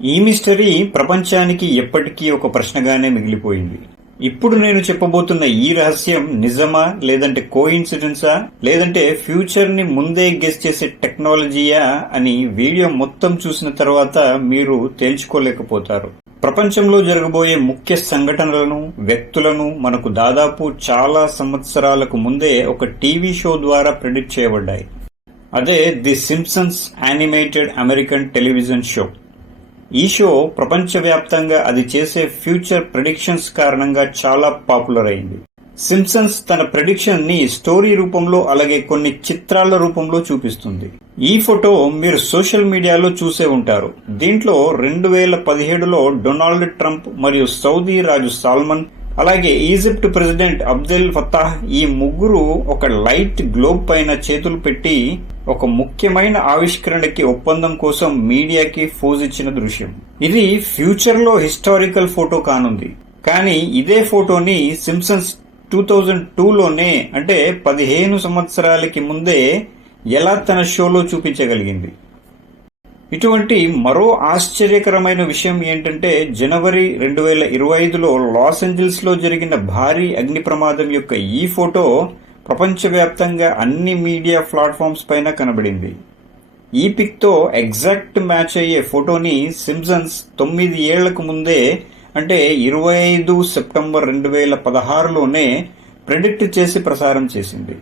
ఈ మిస్టరీ ప్రపంచానికి ఎప్పటికీ ఒక ప్రశ్నగానే మిగిలిపోయింది. ఇప్పుడు నేను చెప్పబోతున్న ఈ రహస్యం నిజమా, లేదంటే కోఇన్సిడెన్సా, లేదంటే ఫ్యూచర్ ని ముందే గెస్ చేసే టెక్నాలజీయా అని వీడియో మొత్తం చూసిన తర్వాత మీరు తేల్చుకోలేకపోతారు. ప్రపంచంలో జరగబోయే ముఖ్య సంఘటనలను, వ్యక్తులను మనకు దాదాపు చాలా సంవత్సరాలకు ముందే ఒక టీవీ షో ద్వారా ప్రెడిక్ట్ చేయబడ్డాయి. అదే the Simpson's animated American television show. ఈ షో ప్రపంచవ్యాప్తంగా అది చేసే ఫ్యూచర్ ప్రెడిక్షన్స్ కారణంగా చాలా పాపులర్ అయింది. సింప్సన్స్ తన ప్రెడిక్షన్ ని స్టోరీ రూపంలో, అలాగే కొన్ని చిత్రాల రూపంలో చూపిస్తుంది. ఈ ఫోటో మీరు సోషల్ మీడియాలో చూసే ఉంటారు. దీంట్లో 2017లో డొనాల్డ్ ట్రంప్ మరియు సౌదీ రాజు సాల్మన్, అలాగే ఈజిప్ట్ ప్రెసిడెంట్ అబ్దెల్ ఫతాహ్ ఈ ముగ్గురు ఒక లైట్ గ్లోబ్ పైన చేతులు పెట్టి ఒక ముఖ్యమైన ఆవిష్కరణకి ఒప్పందం కోసం మీడియాకి ఫోజ్ ఇచ్చిన దృశ్యం. ఇది ఫ్యూచర్ లో హిస్టారికల్ ఫోటో కానుంది. కానీ ఇదే ఫోటోని సింప్సన్స్ 2002లోనే, అంటే 15 సంవత్సరాలకి ముందే ఎలా తన షోలో చూపించగలిగింది. ఇటువంటి మరో ఆశ్చర్యకరమైన విషయం ఏంటంటే, జనవరి 2025లో లాస్ ఏంజల్స్ లో జరిగిన భారీ అగ్ని ప్రమాదం యొక్క ఈ ఫోటో ప్రపంచవ్యాప్తంగా అన్ని మీడియా ప్లాట్ఫామ్స్ పైన కనబడింది. ఈ పిక్ తో ఎగ్జాక్ట్ మ్యాచ్ అయ్యే ఫోటోని సింప్సన్స్ 9 ఏళ్లకు ముందే, అంటే 25 సెప్టెంబర్ 2016లోనే ప్రెడిక్ట్ చేసి ప్రసారం చేసింది.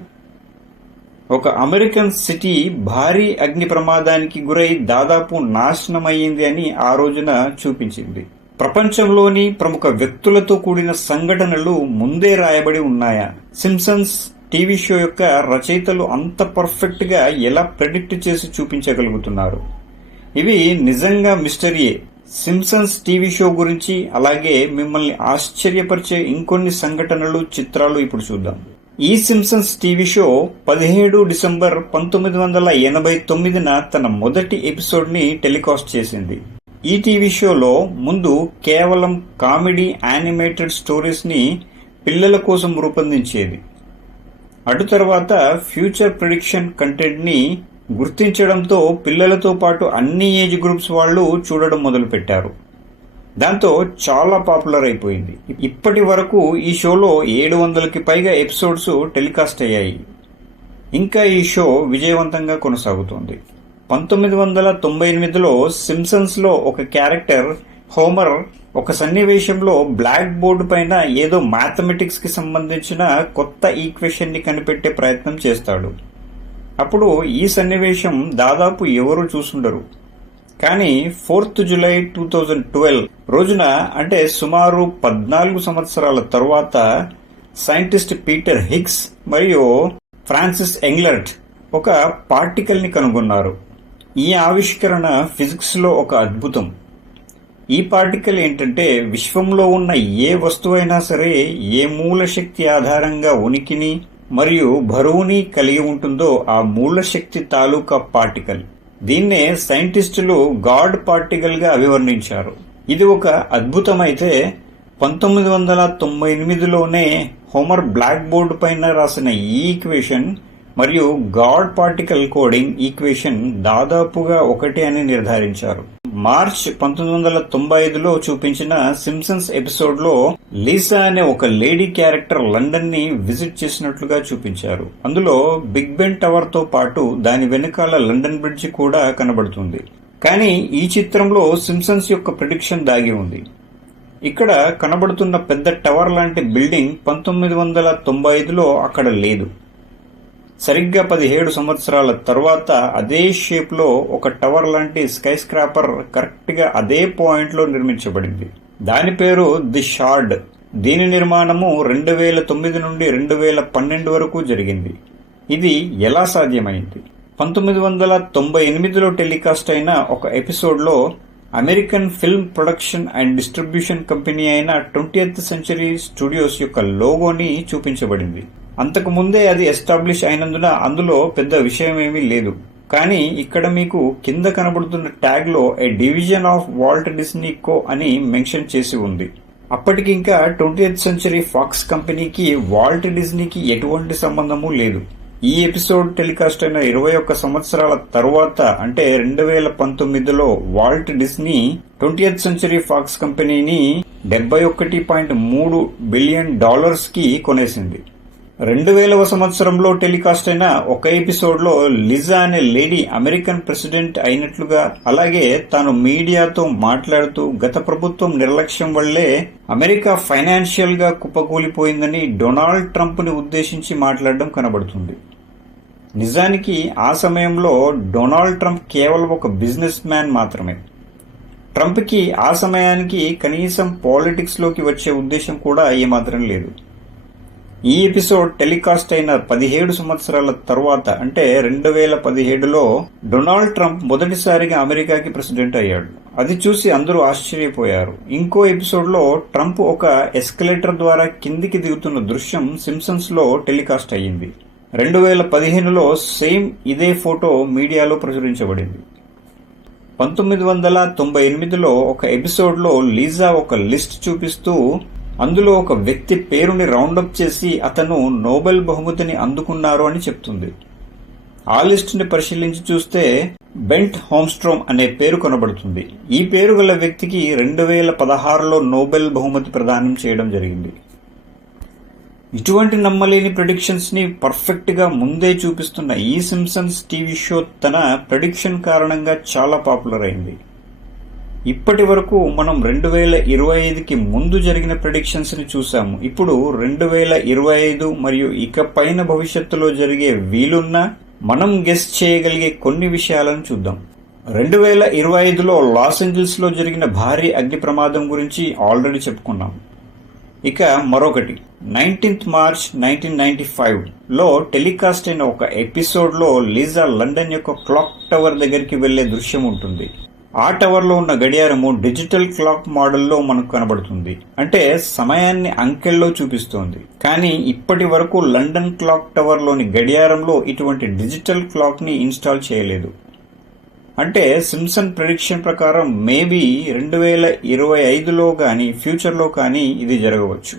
ఒక అమెరికన్ సిటీ భారీ అగ్ని ప్రమాదానికి గురై దాదాపు నాశనమయ్యింది అని ఆ రోజున చూపించింది. ప్రపంచంలోని ప్రముఖ వ్యక్తులతో కూడిన సంఘటనలు ముందే రాయబడి ఉన్నాయా? సింప్సన్స్ టీవీ షో యొక్క రచయితలు అంత పర్ఫెక్ట్ గా ఎలా ప్రెడిక్ట్ చేసి చూపించగలుగుతున్నారు? ఇవి నిజంగా మిస్టరీయే. సింప్సన్స్ టీవీ షో గురించి, అలాగే మిమ్మల్ని ఆశ్చర్యపరిచే ఇంకొన్ని సంఘటనలు, చిత్రాలు ఇప్పుడు చూద్దాం. ఈ సింప్సన్స్ టీవీ షో 17 డిసెంబర్ 1989న తన మొదటి ఎపిసోడ్ ని టెలికాస్ట్ చేసింది. ఈ టీవీ షోలో ముందు కేవలం కామెడీ యానిమేటెడ్ స్టోరీస్ ని పిల్లల కోసం రూపొందించేది. అటు తర్వాత ఫ్యూచర్ ప్రిడిక్షన్ కంటెంట్ ని గుర్తించడంతో పిల్లలతో పాటు అన్ని ఏజ్ గ్రూప్స్ వాళ్ళు చూడడం మొదలుపెట్టారు. దాంతో చాలా పాపులర్ అయిపోయింది. ఇప్పటి వరకు ఈ షోలో 700కి పైగా ఎపిసోడ్స్ టెలికాస్ట్ అయ్యాయి. ఇంకా ఈ షో విజయవంతంగా కొనసాగుతోంది. 1998లో సింప్సన్స్ లో ఒక క్యారెక్టర్ హోమర్ ఒక సన్నివేశంలో బ్లాక్ బోర్డు పైన ఏదో మ్యాథమెటిక్స్ కి సంబంధించిన కొత్త ఈక్వేషన్ ని కనిపెట్టే ప్రయత్నం చేస్తాడు. అప్పుడు ఈ సన్నివేశం దాదాపు ఎవరూ చూసుండరు. కానీ 4th జులై 2012 రోజున, అంటే సుమారు 14 సంవత్సరాల తరువాత, సైంటిస్ట్ పీటర్ హిగ్స్ మరియు ఫ్రాన్సిస్ ఎంగ్లర్ట్ ఒక పార్టికల్ ని కనుగొన్నారు. ఈ ఆవిష్కరణ ఫిజిక్స్ లో ఒక అద్భుతం. ఈ పార్టికల్ ఏంటంటే, విశ్వంలో ఉన్న ఏ వస్తువైనా సరే ఏ మూల శక్తి ఆధారంగా ఉనికిని మరియు బరువుని కలిగి ఉంటుందో ఆ మూల శక్తి తాలూకా పార్టికల్. దీన్నే సైంటిస్టులు గాడ్ పార్టికల్ గా అభివర్ణించారు. ఇది ఒక అద్భుతమైతే 1998లోనే హోమర్ బ్లాక్ బోర్డు పైన రాసిన ఈ ఈక్వేషన్ మరియు గాడ్ పార్టికల్ కోడింగ్ ఈక్వేషన్ దాదాపుగా ఒకటే అని నిర్ధారించారు. మార్చ్ 1995లో చూపించిన సింప్సన్స్ ఎపిసోడ్ లో లీసా అనే ఒక లేడీ క్యారెక్టర్ లండన్ ని విజిట్ చేసినట్లుగా చూపించారు. అందులో బిగ్ బెన్ టవర్ తో పాటు దాని వెనుకాల లండన్ బ్రిడ్జ్ కూడా కనబడుతుంది. కానీ ఈ చిత్రంలో సింప్సన్స్ యొక్క ప్రిడిక్షన్ దాగి ఉంది. ఇక్కడ కనబడుతున్న పెద్ద టవర్ లాంటి బిల్డింగ్ 1995లో అక్కడ లేదు. సరిగ్గా 17 సంవత్సరాల తర్వాత అదే షేప్ లో ఒక టవర్ లాంటి స్కై స్క్రాపర్ కరెక్ట్ గా అదే పాయింట్ లో నిర్మించబడింది. దాని పేరు ది షార్డ్. దీని నిర్మాణము 2009 నుండి 2012 వరకు జరిగింది. ఇది ఎలా సాధ్యమైంది? 1998లో టెలికాస్ట్ అయిన ఒక ఎపిసోడ్ లో American film production and distribution company అయిన 20th సెంచరీ స్టూడియోస్ యొక్క లోగోని చూపించబడింది. అంతకు ముందే అది ఎస్టాబ్లిష్ అయినందున అందులో పెద్ద విషయమేమీ లేదు. కానీ ఇక్కడ మీకు కింద కనబడుతున్న ట్యాగ్ లో ఏ డివిజన్ ఆఫ్ వాల్ట్ డిస్నీ కో అని మెన్షన్ చేసి ఉంది. అప్పటికింకా 20th సెంచరీ ఫాక్స్ కంపెనీకి వాల్ట్ డిస్నీకి ఎటువంటి సంబంధమూ లేదు. ఈ ఎపిసోడ్ టెలికాస్ట్ అయిన 21 సంవత్సరాల తరువాత అంటే 2019లో Walt Disney 20th century Fox కంపెనీని $71.3 బిలియన్ కి కొనేసింది. 2000వ సంవత్సరంలో టెలికాస్ట్ అయిన ఒక ఎపిసోడ్ లో లిజా అనే లేడీ అమెరికన్ ప్రెసిడెంట్ అయినట్లుగా, అలాగే తాను మీడియాతో మాట్లాడుతూ గత ప్రభుత్వం నిర్లక్ష్యం వల్లే అమెరికా ఫైనాన్షియల్ గా కుప్పకూలిపోయిందని డొనాల్డ్ ట్రంప్ ని ఉద్దేశించి మాట్లాడడం కనబడుతుంది. నిజానికి ఆ సమయంలో డొనాల్డ్ ట్రంప్ కేవలం ఒక బిజినెస్ మ్యాన్ మాత్రమే. ట్రంప్ కి ఆ సమయానికి కనీసం పాలిటిక్స్ లోకి వచ్చే ఉద్దేశం కూడా ఏమాత్రం లేదు. ఈ ఎపిసోడ్ టెలికాస్ట్ అయిన 17 సంవత్సరాల తరువాత అంటే 2017లో డొనాల్డ్ ట్రంప్ మొదటిసారిగా అమెరికాకి ప్రెసిడెంట్ అయ్యాడు. అది చూసి అందరూ ఆశ్చర్యపోయారు. ఇంకో ఎపిసోడ్ లో ట్రంప్ ఒక ఎస్కలేటర్ ద్వారా కిందికి దిగుతున్న దృశ్యం సింప్సన్స్ లో టెలికాస్ట్ అయ్యింది. 2015లో సేమ్ ఇదే ఫోటో మీడియాలో ప్రచురించబడింది. 1998లో ఒక ఎపిసోడ్ లో లీజా ఒక లిస్ట్ చూపిస్తూ అందులో ఒక వ్యక్తి పేరుని రౌండప్ చేసి అతను నోబెల్ బహుమతిని అందుకున్నారు అని చెప్తుంది. ఆ లిస్ట్ ని పరిశీలించి చూస్తే బెంట్ హోమ్స్ట్రోమ్ అనే పేరు కనబడుతుంది. ఈ పేరు గల వ్యక్తికి 2016లో నోబెల్ బహుమతి ప్రదానం చేయడం జరిగింది. ఇటువంటి నమ్మలేని ప్రెడిక్షన్స్ ని పర్ఫెక్ట్ గా ముందే చూపిస్తున్న ఈ సింప్సన్స్ టీవీ షో తన ప్రెడిక్షన్ కారణంగా చాలా పాపులర్ అయింది. ఇప్పటి వరకు మనం 2025కి ముందు జరిగిన ప్రెడిక్షన్స్ ని చూసాము. ఇప్పుడు 2025 మరియు ఇక పైన భవిష్యత్తులో జరిగే వీలున్న మనం గెస్ చేయగలిగే కొన్ని విషయాలను చూద్దాం. 2025లో లాస్ ఏంజల్స్ లో జరిగిన భారీ అగ్ని ప్రమాదం గురించి ఆల్రెడీ చెప్పుకున్నాం. ఇక మరొకటి 19th మార్చ్ 1995లో టెలికాస్ట్ అయిన ఒక ఎపిసోడ్ లో లీజా లండన్ యొక్క క్లాక్ టవర్ దగ్గరికి వెళ్లే దృశ్యం ఉంటుంది. ఆ టవర్ లో ఉన్న గడియారము డిజిటల్ క్లాక్ మోడల్లో మనకు కనబడుతుంది. అంటే సమయాన్ని అంకెల్లో చూపిస్తోంది. కానీ ఇప్పటి వరకు లండన్ క్లాక్ టవర్ లోని గడియారంలో ఇటువంటి డిజిటల్ క్లాక్ ని ఇన్స్టాల్ చేయలేదు. అంటే సింప్సన్ ప్రెడిక్షన్ ప్రకారం మేబీ 2025లో గాని ఫ్యూచర్ లో కానీ ఇది జరగవచ్చు.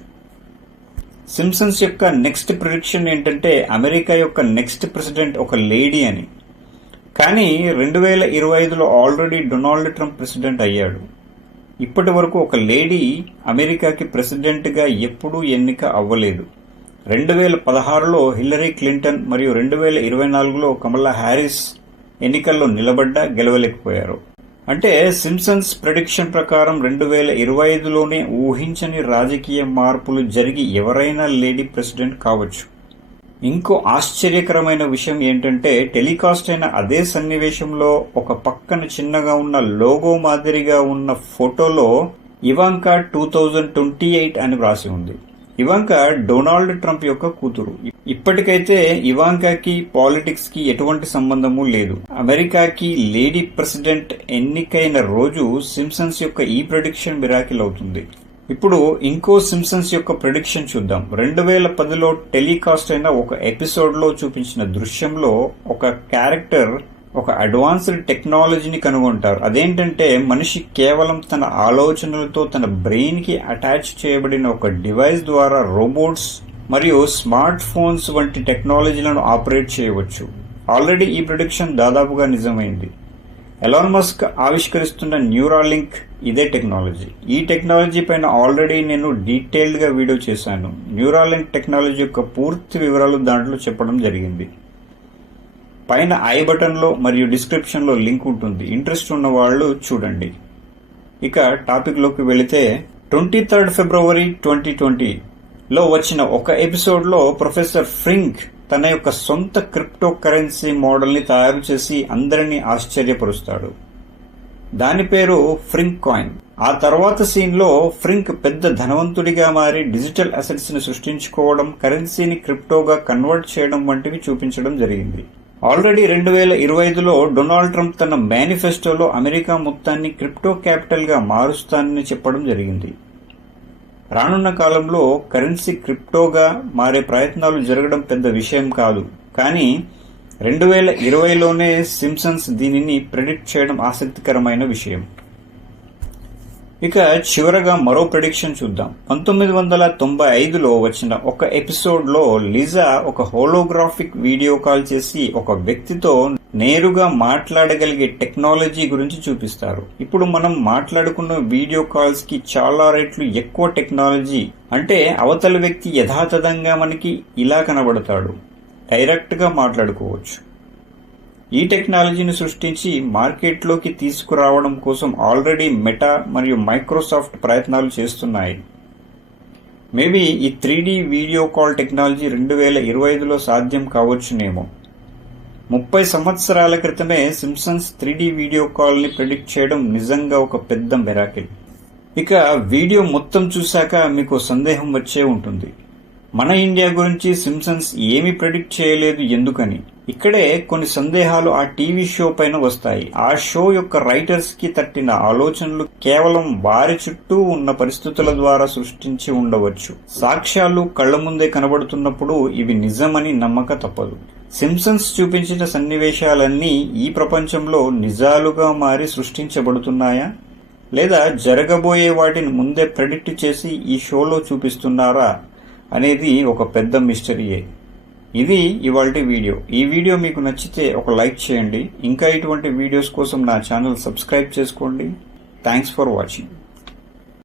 సింప్సన్స్ యొక్క నెక్స్ట్ ప్రెడిక్షన్ ఏంటంటే అమెరికా యొక్క నెక్స్ట్ ప్రెసిడెంట్ ఒక లేడీ అని. కానీ 2025లో ఆల్రెడీ డొనాల్డ్ ట్రంప్ ప్రెసిడెంట్ అయ్యాడు. ఇప్పటి వరకు ఒక లేడీ అమెరికాకి ప్రెసిడెంట్ గా ఎప్పుడూ ఎన్నిక అవ్వలేదు. 2016లో హిల్లరీ క్లింటన్ మరియు 2024లో కమలా హ్యారిస్ ఎన్నికల్లో నిలబడ్డా గెలవలేకపోయారు. అంటే సింప్సన్స్ ప్రెడిక్షన్ ప్రకారం 2025లోనే ఊహించని రాజకీయ మార్పులు జరిగి ఎవరైనా లేడీ ప్రెసిడెంట్ కావచ్చు. ఇంకో ఆశ్చర్యకరమైన విషయం ఏంటంటే టెలికాస్ట్ అయిన అదే సన్నివేశంలో ఒక పక్కన చిన్నగా ఉన్న లోగో మాదిరిగా ఉన్న ఫోటోలో ఇవాంకా 2028 అని వ్రాసి ఉంది. ఇవాంకా డొనాల్డ్ ట్రంప్ యొక్క కూతురు. ఇప్పటికైతే ఇవాంకాకి పాలిటిక్స్ కి ఎటువంటి సంబంధము లేదు. అమెరికాకి లేడీ ప్రెసిడెంట్ ఎన్నికైన రోజు సింప్సన్స్ యొక్క ఈ ప్రెడిక్షన్ మిరాకిల్ అవుతుంది. ఇప్పుడు ఇంకో సింప్సన్స్ యొక్క ప్రెడిక్షన్ చూద్దాం. 2010లో టెలికాస్ట్ అయిన ఒక ఎపిసోడ్ లో చూపించిన దృశ్యంలో ఒక క్యారెక్టర్ ఒక అడ్వాన్స్డ్ టెక్నాలజీని కనుగొంటారు. అదేంటంటే మనిషి కేవలం తన ఆలోచనలతో తన బ్రెయిన్ కి అటాచ్ చేయబడిన ఒక డివైస్ ద్వారా రోబోట్స్ మరియు స్మార్ట్ ఫోన్స్ వంటి టెక్నాలజీలను ఆపరేట్ చేయవచ్చు. ఆల్రెడీ ఈ ప్రెడిక్షన్ దాదాపుగా నిజమైంది. ఎలాన్ మస్క్ ఆవిష్కరిస్తున్న న్యూరాలింక్ ఇదే టెక్నాలజీ. ఈ టెక్నాలజీ పైన ఆల్రెడీ నేను డీటెయిల్డ్ గా వీడియో చేశాను. న్యూరాలింక్ టెక్నాలజీ యొక్క పూర్తి వివరాలు దాంట్లో చెప్పడం జరిగింది. పైన ఐ బటన్ లో మరియు డిస్క్రిప్షన్ లో లింక్ ఉంటుంది. ఇంట్రెస్ట్ ఉన్న వాళ్ళు చూడండి. ఇక టాపిక్ లోకి వెళితే 23 ఫిబ్రవరి 2020లో వచ్చిన ఒక ఎపిసోడ్ లో ప్రొఫెసర్ ఫ్రింక్ తన యొక్క సొంత క్రిప్టో కరెన్సీ మోడల్ ని తయారు చేసి అందరినీ ఆశ్చర్యపరుస్తాడు. దాని పేరు ఫ్రింక్ కాయిన్. ఆ తర్వాత సీన్ లో ఫ్రింక్ పెద్ద ధనవంతుడిగా మారి డిజిటల్ అసెట్స్ ని సృష్టించుకోవడం, కరెన్సీని క్రిప్టోగా కన్వర్ట్ చేయడం వంటివి చూపించడం జరిగింది. ఆల్రెడీ 2025లో డొనాల్డ్ ట్రంప్ తన మేనిఫెస్టోలో అమెరికా మొత్తాన్ని క్రిప్టో క్యాపిటల్ గా మారుస్తానని చెప్పడం జరిగింది. రానున్న కాలంలో కరెన్సీ క్రిప్టోగా మారే ప్రయత్నాలు జరగడం పెద్ద విషయం కాదు. కానీ 2020లోనే సింప్సన్స్ దీనిని ప్రెడిక్ట్ చేయడం ఆసక్తికరమైన విషయం. ఇక చివరగా మరో ప్రెడిక్షన్ చూద్దాం. 1995లో వచ్చిన ఒక ఎపిసోడ్ లో లిజా ఒక హోలోగ్రాఫిక్ వీడియో కాల్ చేసి ఒక వ్యక్తితో నేరుగా మాట్లాడగలిగే టెక్నాలజీ గురించి చూపిస్తారు. ఇప్పుడు మనం మాట్లాడుకున్న వీడియో కాల్స్ కి చాలా రెట్లు ఎక్కువ టెక్నాలజీ, అంటే అవతల వ్యక్తి యథాతథంగా మనకి ఇలా కనబడతాడు, డైరెక్ట్ గా మాట్లాడుకోవచ్చు. ఈ టెక్నాలజీని సృష్టించి మార్కెట్లోకి తీసుకురావడం కోసం ఆల్రెడీ మెటా మరియు మైక్రోసాఫ్ట్ ప్రయత్నాలు చేస్తున్నాయి. మేబీ ఈ 3D వీడియో కాల్ టెక్నాలజీ 2025లో సాధ్యం కావచ్చునేమో. 30 సంవత్సరాల క్రితమే సింప్సన్స్ 3D వీడియో కాల్ ని ప్రెడిక్ట్ చేయడం నిజంగా ఒక పెద్ద మిరాకిల్. ఇక వీడియో మొత్తం చూశాక మీకు సందేహం వచ్చే ఉంటుంది, మన ఇండియా గురించి సింప్సన్స్ ఏమీ ప్రెడిక్ట్ చేయలేదు ఎందుకని. ఇక్కడే కొన్ని సందేహాలు ఆ టీవీ షో పైన వస్తాయి. ఆ షో యొక్క రైటర్స్ కి తట్టిన ఆలోచనలు కేవలం వారి చుట్టూ ఉన్న పరిస్థితుల ద్వారా సృష్టించి ఉండవచ్చు. సాక్ష్యాలు కళ్ల ముందే కనబడుతున్నప్పుడు ఇవి నిజమని నమ్మక తప్పదు. సింప్సన్స్ చూపించిన సన్నివేశాలన్నీ ఈ ప్రపంచంలో నిజాలుగా మారి సృష్టించబడుతున్నాయా, లేదా జరగబోయే వాటిని ముందే ప్రెడిక్ట్ చేసి ఈ షోలో చూపిస్తున్నారా అనేది ఒక పెద్ద మిస్టరీయే. ఇది ఇవాల్టి వీడియో. ఈ వీడియో మీకు నచ్చితే ఒక లైక్ చేయండి. ఇంకా ఇటువంటి వీడియోస్ కోసం నా ఛానల్ సబ్స్క్రైబ్ చేసుకోండి. Thanks for watching.